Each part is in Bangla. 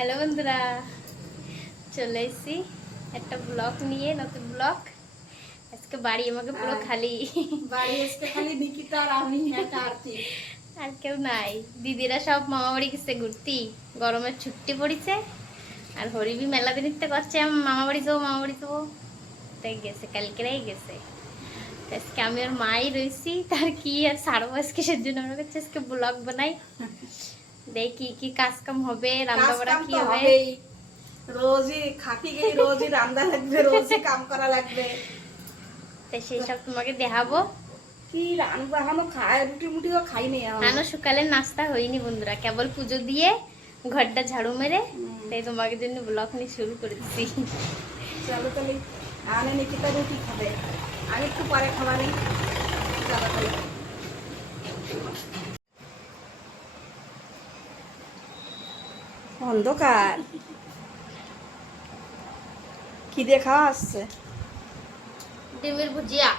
হ্যালো বন্ধুরা, চলে এসেছি একটা ব্লগ নিয়ে, নতুন ব্লগ। আজকে বাড়ি আমাকে পুরো খালি, বাড়ি আজকে খালি নিকিতা আর আমি একটা আরতি। আর কেউ নাই। দিদিরা সব মামা বাড়ি গেছে ঘুরতি, গরমের ছুটি পড়েছে। আর হরিবি মেলা দিন করছে মামা বাড়ি যাবো, মামা বাড়ি যাবো, তাই গেছে, কালকেরাই গেছে। আজকে আমি আর মাই রয়েছি, তার কি আর সারবো আজকে, সেজন্য আমরা কাছে আজকে ব্লগ বানাই। দেখি কি কাজ কাম হবে, রান্না বাড়া কি হবে। রোজই খাটি গেই, রোজই রান্না লাগবে, রোজই কাম করা লাগবে। তাই সেই সব তোমাকে দেখাবো। কি রান্না এখনো খায়, রুটি মুটিও খাইনি আনো সকালে নাস্তা হয়নি বন্ধুরা, কেবল পুজো দিয়ে ঘরটা ঝাড়ু মেরে তাই তোমাকে জন্য ব্লগ নিয়ে শুরু করে দিচ্ছি। চলো তাহলে, আনে নিকিতা রুটি খাবে, আমি একটু পরে খাবারে। চলো তাহলে। অন্ধকার কি দিয়ে খাওয়া আসছে? ডিমের ভুজিয়া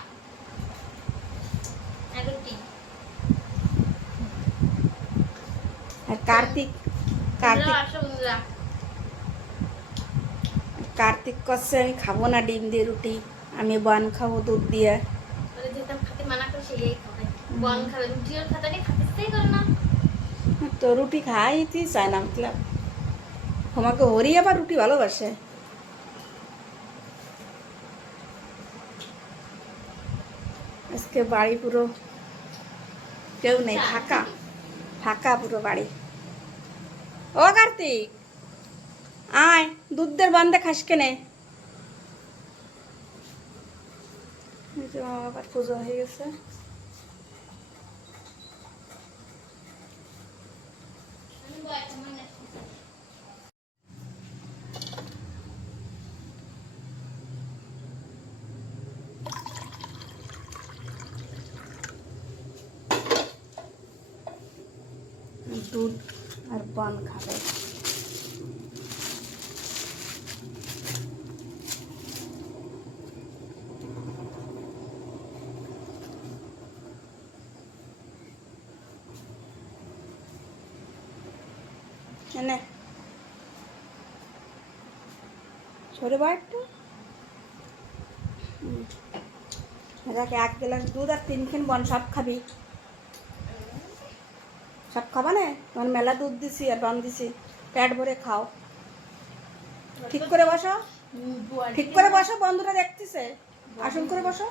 আর রুটি। আর কার্তিক কার্তিক আসো বন্ধুরা। কার্তিক করছে আমি খাবো না ডিম দিয়ে রুটি, আমি বান খাবো দুধ দিয়ে। যেতাম খাতে মানা করে সেই খাবে, বন খাবে, রুটি আর খাতা নিয়ে খাতে করে না। তো রুটি খাইতেই চায় না, মতলব আমাকে হরি আবার রুটি ভালোবাসে। আজকে বাড়ি পুরো কেউ নেই, ফাঁকা ফাঁকা পুরো বাড়ি। ও কার্তিক, আয় দুধের বান্ধে খাস কেনে। আবার পুজো হয়ে গেছে। দুধ আর পান খাবে। এনে সরে বা একটু। দেখ, 1 গ্লাস দুধ আর 3 খান বন সব খাবি? সব খাবা না? তোমার মেলা দুধ দিছি আর বন দিছি, পেট ভরে খাও। ঠিক করে বসো, ঠিক করে বসো, বন্ধুরা দেখতেছে। আসন করে বসো।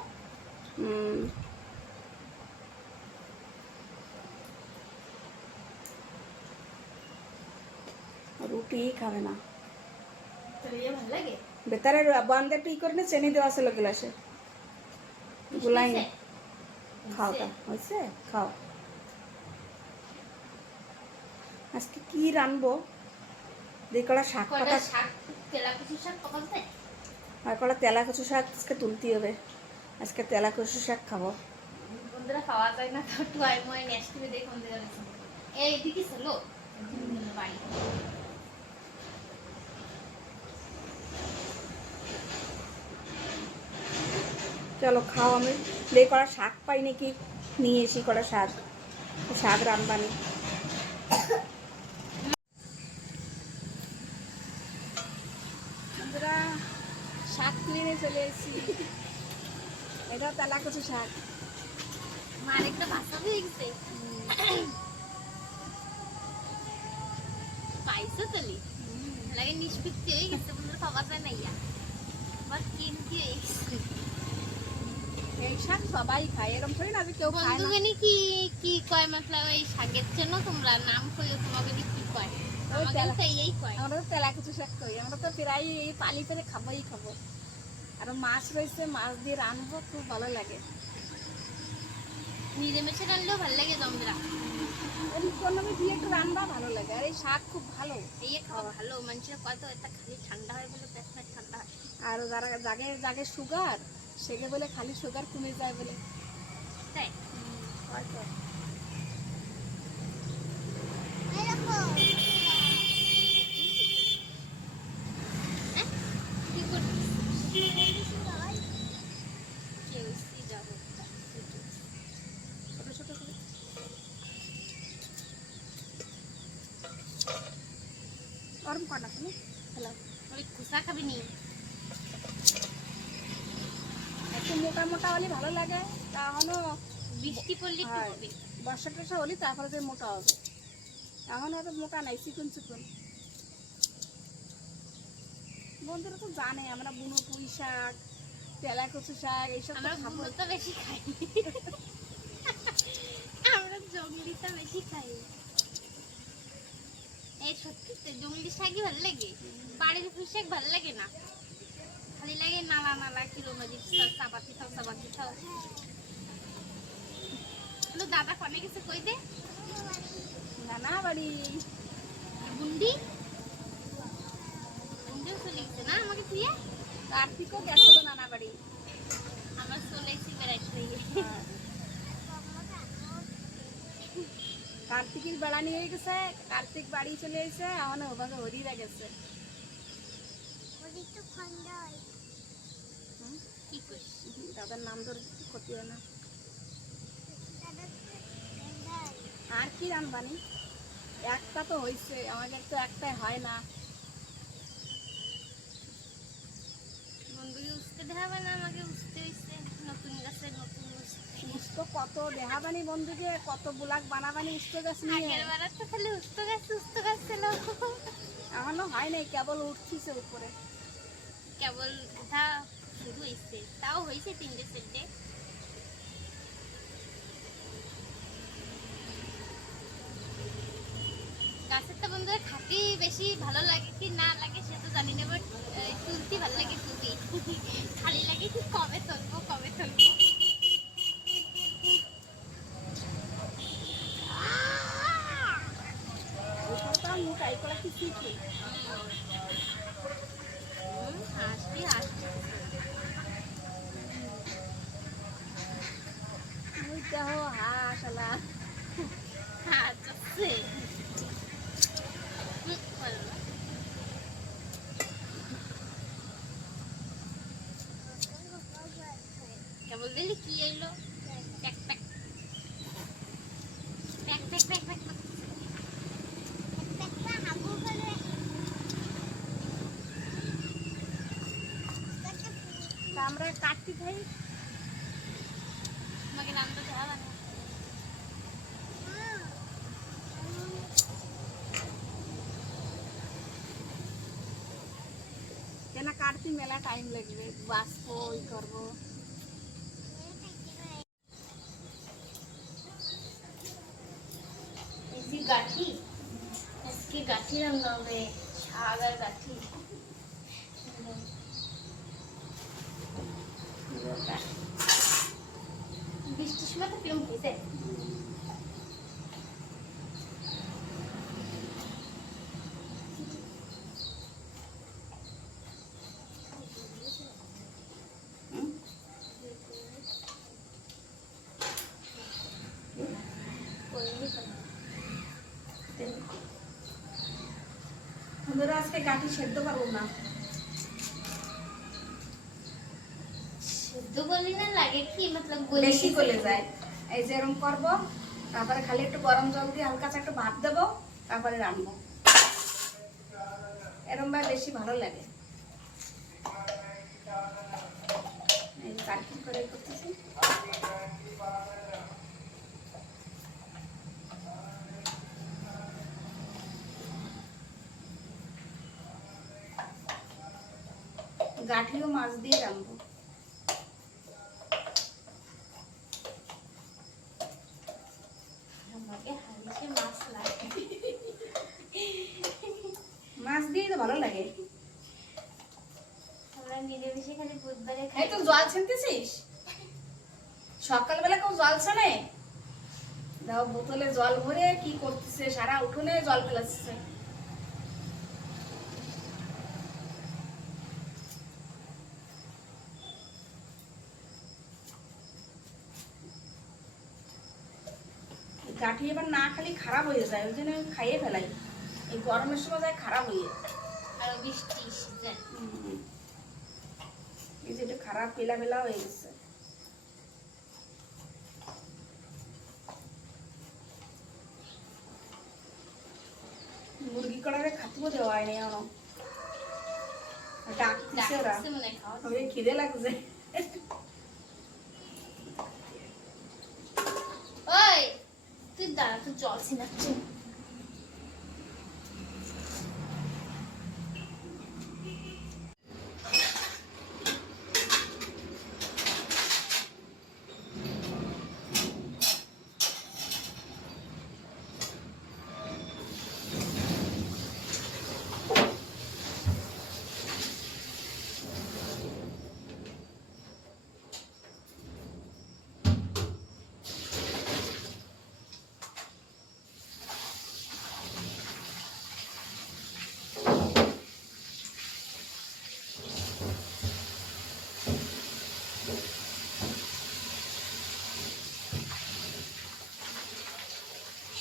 রুটি খাবে না, ভালো লাগে। বেতারে বন্ধে টি করে না, চেনি দেওয়া ছিল গ্লাসে, গুলাই খাও। তা হয়েছে, খাও। আজকে কি রানবো? দিয়ে কলা শাক পাতা, আর কলা তেলা কচু শাক আজকে তুলতে হবে। আজকে তেলা কচু শাক খাবো। বন্ধুরা পাওয়া যায় না তো, টুয়াই মই নেক্সট টাইমে দেখুন দেওয়া গেছে। এই দিকে চলো বাড়ি। চলো খাও। আমি দিয়ে করা শাক পাই নাকি, নিয়ে এসি করা শাক, শাক রানবানি। বন্ধুরা শাক কিনে চলে এসেছি, এটা তেলা কচু শাক। মার একটা ভাষা হয়ে গেছে, পাইছো তলি লাগে নিষ্পিক্তি হয়ে গেছে। বন্ধুরা পাওয়া যায় না, ইয়া আবার কিনতে হয়ে গেছে। এই শাক সবাই খায়, এরকম থরি না যে কেউ খায় না। বন্ধুগণী কি কি কয়, মতলব এই শাকের জন্য তোমরা নাম কইও, তোমাকে কি কয়? আমাদের তো এই কয়, আমরা তো তেলা কচু শাক কই। আমরা তো প্রায় এই পালি পেরে খাবোই খাবো। আর মাছ রয়েছে, মাছ দিয়ে রানবো, খুব ভালো লাগে। নিরামিষে রানলেও ভালো লাগে জমরা, কোনো দিয়ে একটু রান্না ভালো লাগে। আর এই শাক খুব ভালো, এই খাওয়া ভালো। মানুষের কয় তো এটা খালি ঠান্ডা হয় বলে, পেট পেট ঠান্ডা হয়। আর যারা জাগে জাগে সুগার, সেকে বলে খালি সুগার কমে যায় বলে, তাই হয়তো। কি করছিস? কেউ যাবো ছোট ছোট করে। ও গরম কর না তুমি হ্যালো ওই খুসা খাবি নি? একটু মোটা মোটা হলে ভালো লাগে এখনো বৃষ্টি পড়লে একটু হ্যাঁ, হবে। বর্ষা টর্ষা হলে তারপরে যে মোটা হবে এখন অত মোটা নাই চিকন চিকন বন্ধুরা তো জানে আমরা বুনো পুঁই শাক তেলা কচু শাক এইসব তো আমরা খাবো বুনো তো বেশি খাই, আমরা জঙ্গলিটা বেশি খাই। এই সত্যি তো জঙ্গলি শাকই ভালো লাগে, বাড়ির পুঁই শাক ভালো লাগে না, খালি লাগে নালা নালা কিলো মাঝি চাপাতি খাও চাপাতি খাও। দাদা কনে গেছে কই দে? নানা বাড়ি বুন্ডি বুন্ডিও চলে গেছে না আমাকে তুই? কার্তিকও গেছিল নানা বাড়ি আমার চলে এসে বেড়াইতে। হ্যাঁ। কার্তিকের বেড়া নিয়ে গেছে কার্তিক বাড়ি চলে এসে এখন ওভাবে হরিরা গেছে কি করিস? দাদার নাম ধরে ক্ষতি হয় না আর কি রামবানি একটা তো হয়েছে আমাদের তো একটাই হয় না বন্ধুকে উঠতে দেখাবে না, আমাকে উঠতে হয়েছে নতুন গাছে নতুন উস্তো কত দেহাবানি বন্ধুকে কত বুলাক বানাবানি উস্তো গাছ নিয়ে আগের বার তো খালি উস্ত গাছ ছিল, এখনো হয় নাই কেবল উঠছিছে উপরে কেবল উঠা শুরু হয়েছে, তাও হয়েছে 3-4টে। গাছের তো বন্ধুরা খাতি বেশি ভালো লাগে কি না লাগে সে তো জানি না, বাট তুলতে ভালো লাগে তুলি, খালি লাগে কি কবে তুলবো কবে তুলবো। ওইসব তো আর মুখ আইকলা কি শিখি হাসি হাসি মুই দেহ হাসালা হাসছে। কেবল দিলি কি এলো pack pack pack pack pack pack আমরা কাটতে খাই তোমাকে রান্না দেওয়া না। কেনা কাটতে মেলা টাইম লাগবে বাঁচবো ওই করবো এসি গাঠি আজকে গাঠি রান্না হবে, শাক আর গাঠি। বৃষ্টির সময় তো কিরম হয়েছে। বন্ধুরা আজকে কাঠি সেদ্ধ পারবো না সেদ্ধ করলে না লাগে কি মতলব বেশি গলে যায় এই যে এরকম করবো তারপরে খালি একটু গরম জল দিয়ে হালকা একটু ভাত দেবো তারপরে রান্নবো এরকম ভাবে বেশি ভালো লাগে এই যে কাঠি করে করতেছি গাঠিও মাছ দিয়ে রান্নবো আমাকে হারিসে মাছ লাগে, মাছ দিয়ে তো ভালো লাগে আমরা নিরামিষে খালি বুধবারে খাই। এই তো জল ছিনতেছিস সকালবেলা কেউ জল ছানে দাও বোতলে জল ভরে কি করতেছে সারা উঠোনে জল ফেলাচ্ছে কাঠি এবার না খালি খারাপ হয়ে যায় ওই জন্য আমি খাইয়ে ফেলাই এই গরমের সময় যায় খারাপ হয়ে আর বৃষ্টি সিজন এই যে এটা খারাপ পেলা পেলা হয়ে গেছে মুরগি কড়ারে খাতিও দেওয়া হয়নি এখনো। ডাকতেছে ওরা, ডাকতেছে মনে হয় খাওয়া ওই খিদে লাগছে। ওই তুই দাঁড়া, তুই জল ছিনাচ্ছিস।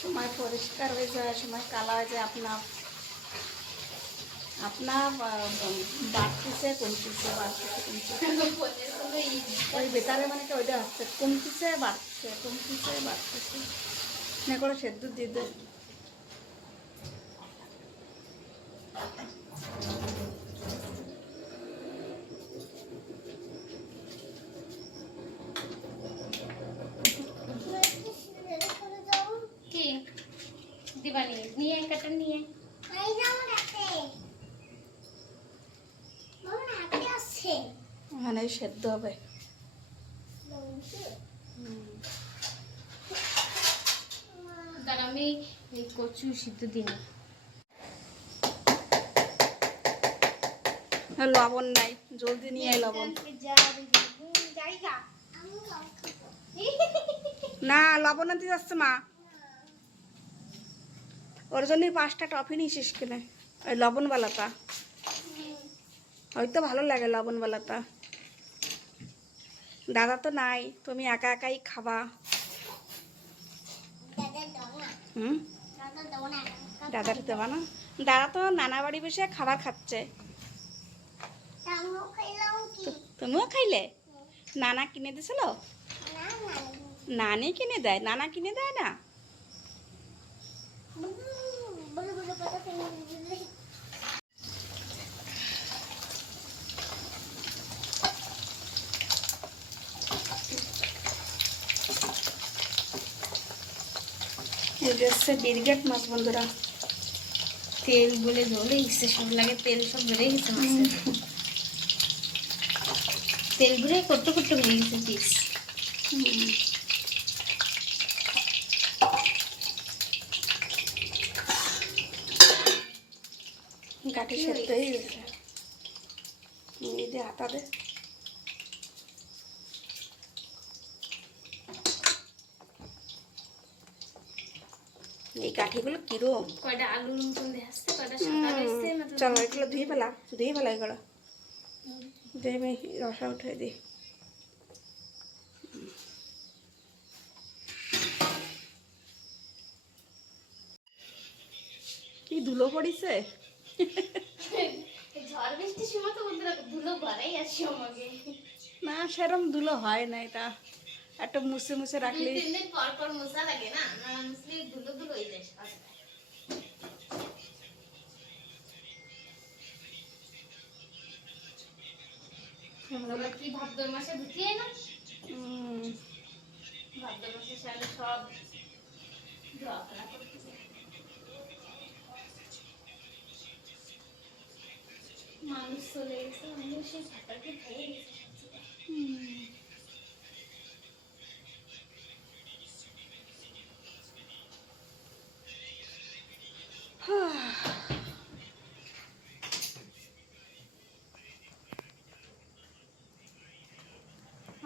সময় পরিষ্কার হয়ে যায়, সময় কালা হয়ে যায়। আপনার বাড়তেছে কমতেছে, বাড়তেছে কমতেছে। ওই বেতারে মানে কি ওইটা হচ্ছে, কমতেছে বাড়তেছে, কমতেছে বাড়তেছে। না করে সেদ্ধ দিয়ে দেয়। কি দিবানি নিয়ে কাটা নিয়ে ওখানে সেদ্ধ হবে। তার আমি এই কচু সিদ্ধ দিই। লবণ নাই, জলদি নিয়ে আয় লবণ। না লবণ আনতে যাচ্ছে মা, ওর জন্যই 5টা টফি নিয়েছিস কিনে। ওই লবণওয়ালাটা হয়তো ভালো লাগে, লবণওয়ালাটা। দাদা তো নাই, তুমি একা একাই খাবা। দাদার দেবা না? দাদা তো নানা বাড়ি বসে খাবার খাচ্ছে। তুমিও খাইলে? নানা কিনে দিছিল? নানি কিনে দেয়, নানা কিনে দেয় না? এটা হচ্ছে ব্রিগেড মাছ বন্ধুরা। তেল বলে জ্বলে গেছে, সব লাগে তেল সব বেড়ে গেছে মাছের। তেল ঘুরে করতে করতে হয়ে গেছে পিস। গাঠি সেদ্ধ হয়ে গেছে। এই দিয়ে আটা দে। এই কাঠিগুলো কিরম, কয়টা আলুর মতন দেখাচ্ছে, কয়টা সাদা রয়েছে। চলো এগুলো ধুয়ে ফেলা এগুলো দিয়ে আমি রসা উঠে দিই। কি ধুলো পড়িছে। ঝড় বৃষ্টির সময় তো বন্ধুরা ধুলো ভরাই আসছে আমাকে। না সেরম ধুলো হয় না, এটা একটা মুছে মুছে রাখলে। 2-3 দিন পর পর মোছা লাগে না, না মুছলে ধুলো ধুলো হয়ে যায় সারাটা। আমরা কি ভাদ্র মাসে ধুতিয়ে না? ভাদ্র মাসে সারা সব ধোয়া ফেলা করতে যায়। মানুষ চলে গেছে, মানুষ সেই ছাতাকে খেয়ে গেছে।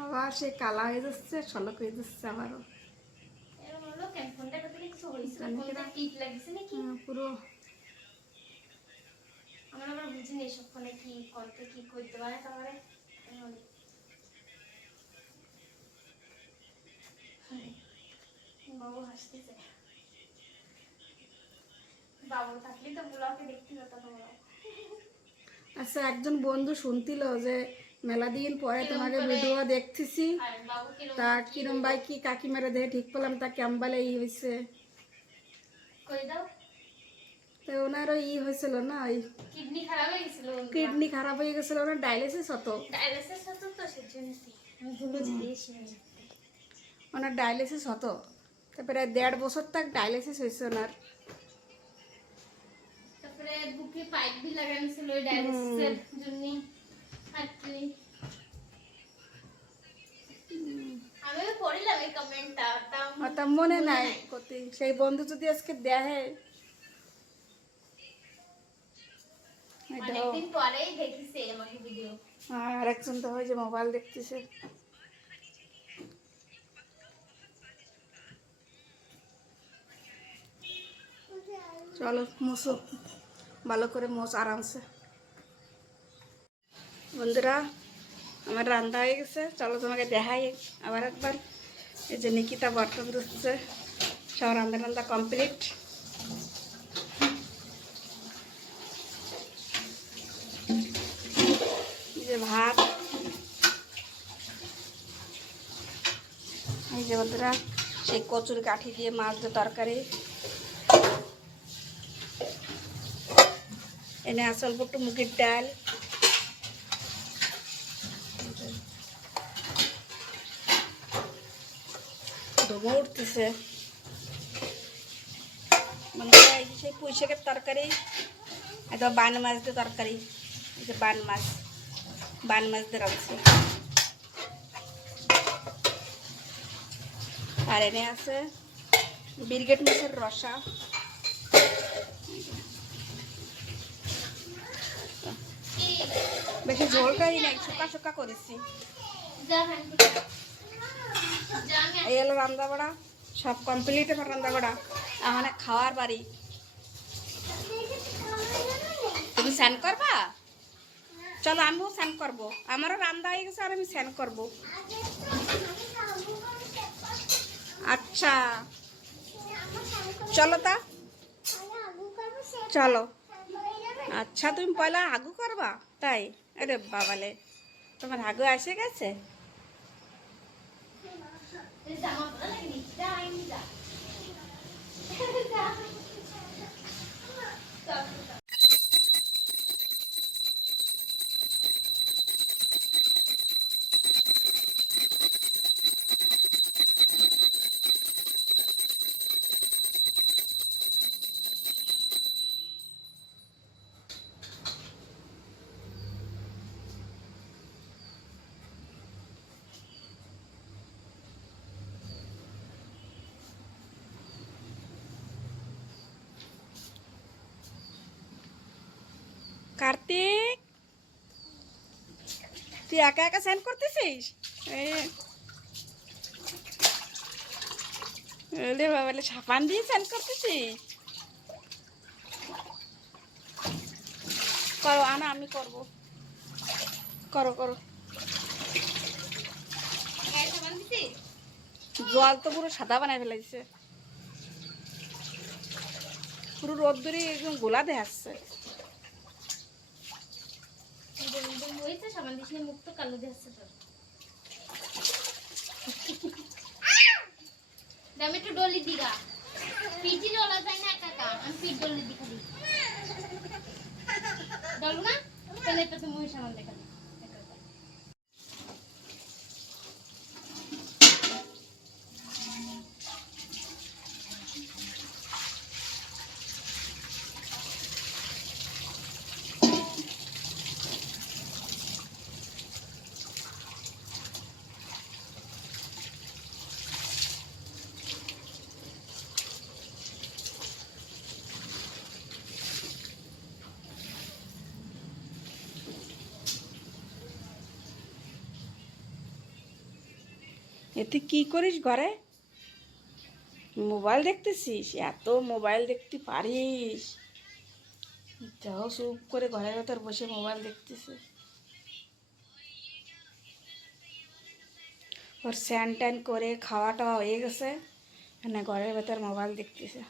আবার সে কালা হয়ে যাচ্ছে, সলক হয়ে যাচ্ছে আবারও। এরকম হলো কেন? ফোনটা করতে কিছু হয়েছিল, ফোনটা টিপ লাগছে নাকি? পুরো আমরা আবার বুঝিনি এসব ফোনে কি করতে কি করতে পারে। তারপরে বাবু হাসতেছে। বাবু থাকলে তো ব্লগে দেখতে যেত তোমরা। আচ্ছা, একজন বন্ধু শুনছিল যে মেলা দিন পরে তোমাকে ভিডিও দেখতেছি, আর বাবু কিরকম তা কিরম ভাই কি কাকিমারা দেখে ঠিক পেলাম, তা কেমবালে হয়েছে। কই দাও তো ওনারও হয়েছিল না, ওই কিডনি খারাপ হয়ে গেছিল, কিডনি খারাপ হয়ে গেছিল, ওনার ডায়ালিসিস হতো। ডায়ালিসিস হতো তো সেজন্য আমি ভুলে দিয়েছি। ওনার ডায়ালিসিস হতো, তারপরে 1.5 বছর তক ডায়ালিসিস হয়েছে ওনার। তারপরে বুকে পাইপ भी লাগানো ছিল ওই ডায়ালিসিসের জন্য। আমিও পড়িলাম এই কমেন্টটা, তা মনে নাই কতি। সেই বন্ধু যদি আজকে দেখে, অনেকদিন পরেই দেখিছে আমাকে ভিডিও। আর একজন তো হয় যে মোবাইল দেখতেছে। চলো মোছো, ভালো করে মোছ আরামসে। বন্ধুরা, আমার রান্না হয়ে গেছে, চলো তোমাকে দেখাই আবার একবার। এই যে নিকিতা বর্তন ধুচ্ছে, সব রান্না কমপ্লিট। এই যে ভাত, এই যে বন্ধুরা সেই কচুর কাঠি দিয়ে মাছ দিয়ে তরকারি, এনে আছে অল্প একটু মুগের ডাল, ধুমো উঠতেছে। মানে এই যে সেই পুঁই শাকের তরকারি, এটা বান মাছ দিয়ে তরকারি, এই যে বান মাছ দিয়ে রাখছি। আর এনে আছে ব্রিগেড মাছের রসা। বেশি ঝোলটাই নাই, শুকা শুকা করেছি। এই হলো রান্না বাড়া, সব কমপ্লিট আমার রান্না বাড়া। এখন খাওয়ার বাড়ি। তুমি স্নান করবা? চলো আমিও স্নান করবো, আমারও রান্না হয়ে গেছে আর আমি স্নান করবো। আচ্ছা চলো তা, চলো। আচ্ছা তুমি পয়লা হাগু করবা? তাই? আরে বাবালে, তোমার হাগু এসে গেছে। কার্তিক, তুই একা একা স্নান করতেছিস? বাবালে সাবান দিয়ে স্নান করতেছিস? করো, আনা আমি করবো। করো করো। জল তো পুরো সাদা বানাই ফেলাইছে, পুরো রোদ্দুরে একদম গোলা দেখাচ্ছে। মুখ তো কালো দেখাচ্ছে তোর। আমি একটু ডলি দিগা, পিঠি ডলা যায় না কাকা, আমি পিঠ ডলি দিখা দিই। ডলু না তাহলে তো তুমি সামান দেখা দিই। এতে কি করিস ঘরে? মোবাইল দেখতেছিস? এত মোবাইল দেখতে পারিস? যাও চুপ করে ঘরের ভেতর বসে মোবাইল দেখতেছে। ওর স্যান ট্যান করে খাওয়া টাওয়া হয়ে গেছে, মানে ঘরের ভেতর মোবাইল দেখতেছে।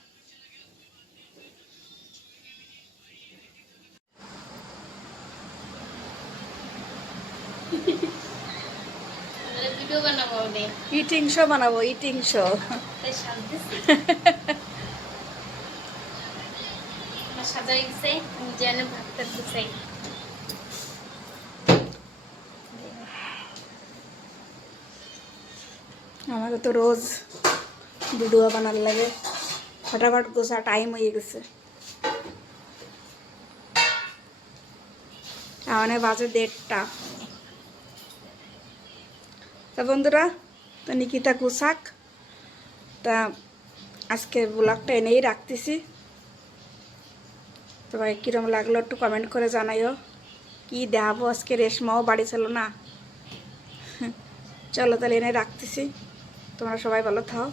ভিডিও বানাবো, ইটিং শো বানাবো, ইটিং শো। হয়ে গেছে, যেন ভাতটা গুছাই। আমাকে তো রোজ ভিডিও বানার লাগে, ফটাফট গোসা টাইম হয়ে গেছে। আমাদের বাজে 1:30। তা বন্ধুরা, তো নিকিতা গুসাক, তা আজকে ব্লগটা এনেই রাখতেছি। তোমাকে কীরকম লাগলো একটু কমেন্ট করে জানাইও। কি দেখাবো আজকে, রেশমাও বাড়ি ছিল না। চলো তাহলে এনে রাখতেছি, তোমরা সবাই ভালো থাও।